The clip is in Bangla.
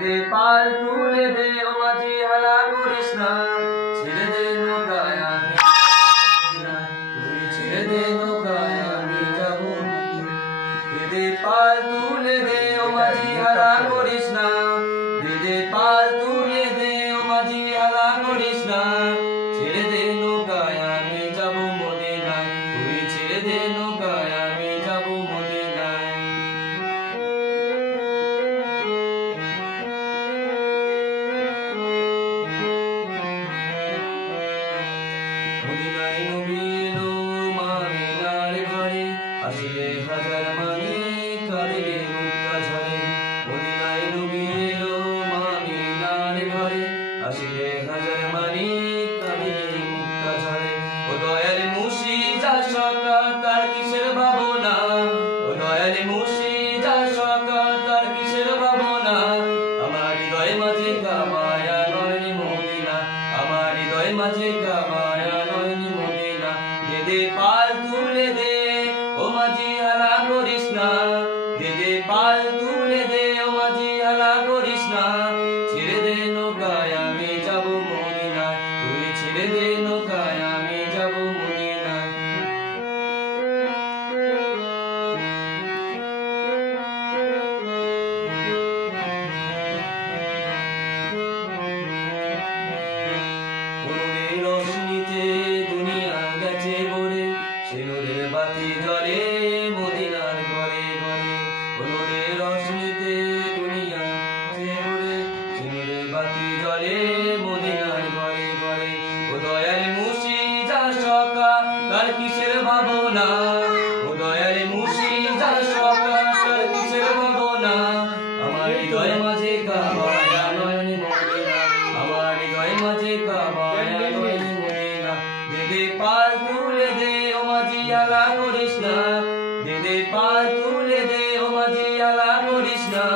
দে পাল তুলে দে ও মাঝি হালা করিস না, ছেড়ে দে নৌকায় আমি তুই ছেড়ে দে নৌকায় আমি যাব। দে পাল তুলে দে ও মাঝি হালা করিস না, দে পাল তুলে দে ও মাঝি হালা করিস না, ছেড়ে দে নৌকায় আমি যাব মদিনায়, তুই ছেড়ে দে নৌকায় আমি যাব মদিনায়। মদিনায় নবী এলো মামিনার ঘরে, আসিলে হাজার মানিক কাঁদিলে মুক্তা ঝরে। মদিনায় নবী এলো মামিনার ঘরে, আসিলে হাজার মানিক কাঁদিলে মুক্তা ঝরে। ও দয়াল মুর্শিদ যার সকা তার কিসের ভাবনা, ও দয়াল মুর্শিদ যার সকা তার কিসের ভাবনা। আমার হৃদয় মাঝে কামায়া নয়নি মদিনা, আমার হৃদয় মাঝে কামায়া নয়নি মদিনা। দে পাল তুলে দে ও মাঝি হালা করিস না, দে পাল তুলে দে ও মাঝি হালা করিস না, ছেড়ে দে নৌকায় আমি যাব মদিনায়, তুই ছেড়ে দে নৌকায় আমি যাব মদিনায়। নূরের রোশনীতে দুনিয়া গেছে ভরে, সে নূরের বাতি জ্বলে মদিনার ঘরে ঘরে। নূরের রোশনীতে দুনিয়া গেছে ভরে, সে নূরের বাতি জ্বলে মদিনার ঘরে ঘরে। ও দয়াল মুর্শিদ যার সকা তার কিসের ভাবনা, ও দয়াল মুর্শিদ যার সকা তার কিসের ভাবনা। আমার হৃদয় মাঝে কামায়া নয়নি মদিনা, আমার হৃদয় মাঝে কামায়া নয়নি মদিনা। দে পাল তুলে দে ও মাঝি হালা করিস না, দে পাল তুলে দে ও মাঝি হালা করিস না,